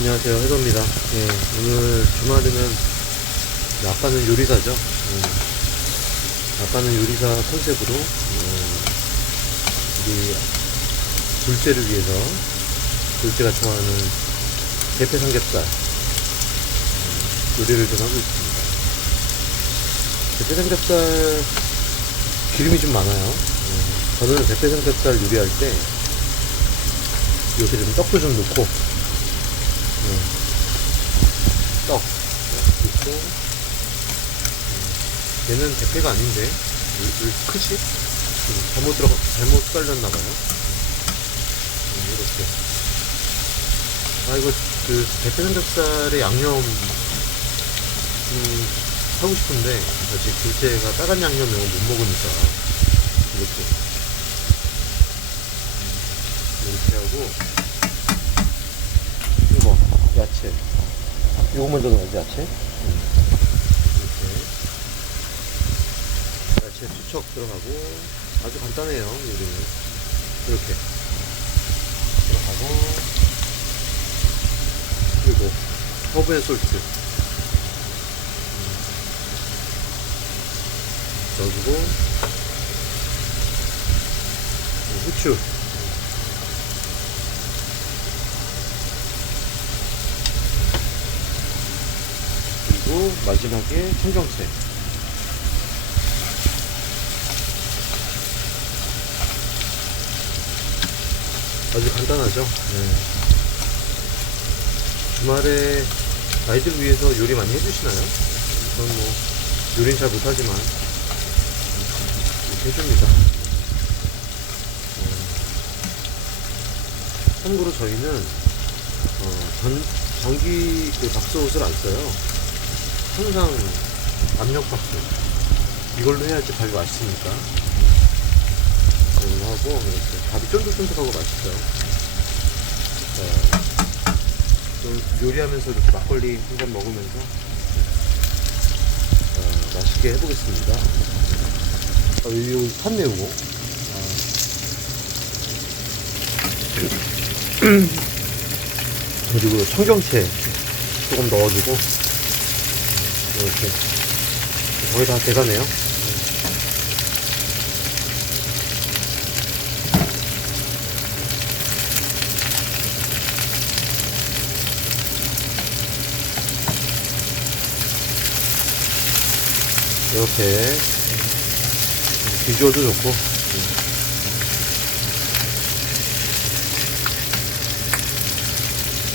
안녕하세요. 해도입니다. 예, 오늘 주말에는 아빠는 요리사죠. 예, 아빠는 요리사 컨셉으로 어, 우리 둘째를 위해서 둘째가 좋아하는 대패 삼겹살 어, 요리를 좀 하고 있습니다. 대패 삼겹살 기름이 좀 많아요. 예, 저는 대패 삼겹살 요리할 때 이렇게 좀 떡도 좀 넣고 네. 떡. 있고 음, 얘는 대패가 아닌데 왜, 왜 크지? 음, 잘못 들어가 잘못 썰렸나봐요. 음, 이렇게. 아 이거 그 대패 삼겹살에 양념 음, 하고 싶은데 아직 둘째가 빨간 양념을 못 먹으니까 이렇게. 음, 이렇게 하고 이거 야채 이거 먼저 넣어야지 야채 음. 이렇게. 야채 투척 들어가고 아주 간단해요 요리는. 이렇게. 들어가고. 그리고 허브 앤 솔트. 음. 넣어주고. 음, 후추 그리고 마지막에 청경채 아주 간단하죠? 네. 주말에 아이들 위해서 요리 많이 해주시나요? 저는 뭐 요리는 잘 못하지만 해줍니다. 어, 참고로 저희는 어, 전, 전기 그 밥솥을 안 써요 항상 압력 밥솥. 이걸로 해야지 밥이 맛있으니까. 이걸로 하고 이렇게 밥이 쫀득쫀득하고 맛있어요 자, 좀 요리하면서 이렇게 막걸리 한 잔 먹으면서 자, 맛있게 해보겠습니다. 아, 이거 탔네 이거 아. 그리고 청경채 조금 넣어주고 이렇게. 거의 다 돼가네요. 이렇게. 비주얼도 좋고